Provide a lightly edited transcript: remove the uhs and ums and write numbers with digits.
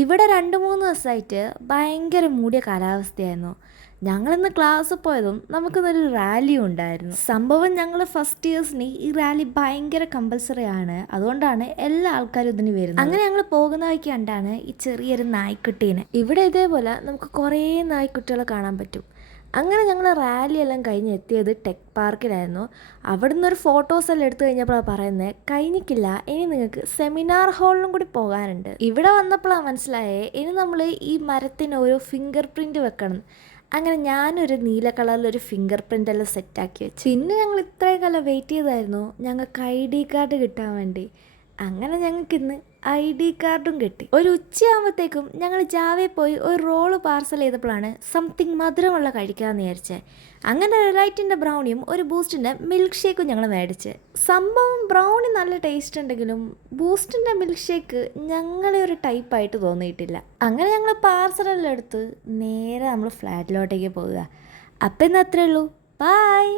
ഇവിടെ 2-3 ദിവസമായിട്ട് ഭയങ്കര മൂടിയ കാലാവസ്ഥയായിരുന്നു. ഞങ്ങളിന്ന് ക്ലാസ്സിൽ പോയതും നമുക്കിന്നൊരു റാലിയും ഉണ്ടായിരുന്നു. സംഭവം ഞങ്ങൾ ഫസ്റ്റ് ഇയേഴ്സിന് ഈ റാലി ഭയങ്കര കമ്പൽസറി ആണ്. അതുകൊണ്ടാണ് എല്ലാ ആൾക്കാരും ഇതിന് വരുന്നത്. അങ്ങനെ ഞങ്ങൾ പോകുന്ന വഴിക്ക് കണ്ടാണ് ഈ ചെറിയൊരു നായ്ക്കുട്ടീനെ. ഇവിടെ ഇതേപോലെ നമുക്ക് കുറേ നായ്ക്കുട്ടികളെ കാണാൻ പറ്റും. അങ്ങനെ ഞങ്ങൾ റാലിയെല്ലാം കഴിഞ്ഞ് എത്തിയത് ടെക് പാർക്കിലായിരുന്നു. അവിടെ നിന്നൊരു ഫോട്ടോസെല്ലാം എടുത്തു കഴിഞ്ഞപ്പോഴാണ് പറയുന്നത് കഴിഞ്ഞിക്കില്ല, ഇനി നിങ്ങൾക്ക് സെമിനാർ ഹാളിലും കൂടി പോകാനുണ്ട്. ഇവിടെ വന്നപ്പോഴാണ് മനസ്സിലായേ ഇനി നമ്മൾ ഈ മരത്തിന് ഒരു ഫിംഗർ പ്രിൻറ്റ് വെക്കണം. അങ്ങനെ ഞാനൊരു നീല കളറിലൊരു ഫിംഗർ പ്രിൻ്റ് എല്ലാം സെറ്റാക്കി വെച്ചു. പിന്നെ ഞങ്ങൾ ഇത്രയും കാലം വെയിറ്റ് ചെയ്തായിരുന്നു ഞങ്ങൾക്ക് ID കാർഡ് കിട്ടാൻ വേണ്ടി. അങ്ങനെ ഞങ്ങൾക്കിന്ന് ID കാർഡും കിട്ടി. ഒരു ഉച്ചയാകുമ്പോഴത്തേക്കും ഞങ്ങൾ ജാവയിൽ പോയി ഒരു റോള് പാർസൽ ചെയ്തപ്പോഴാണ് സംതിങ് മധുരമുള്ള കഴിക്കാമെന്ന് വിചാരിച്ചത്. അങ്ങനെ ലൈറ്റിൻ്റെ ബ്രൗണിയും ഒരു ബൂസ്റ്റിൻ്റെ മിൽക്ക് ഷേക്കും ഞങ്ങൾ മേടിച്ച്. സംഭവം ബ്രൗണി നല്ല ടേസ്റ്റ് ഉണ്ടെങ്കിലും ബൂസ്റ്റിൻ്റെ മിൽക്ക് ഷേക്ക് ഞങ്ങളെ ഒരു ടൈപ്പായിട്ട് തോന്നിയിട്ടില്ല. അങ്ങനെ ഞങ്ങൾ പാർസലെല്ലാം എടുത്ത് നേരെ നമ്മൾ ഫ്ലാറ്റിലോട്ടേക്ക് പോകുക. അപ്പം ഇന്ന് അത്രേ ഉള്ളൂ. ബായ്.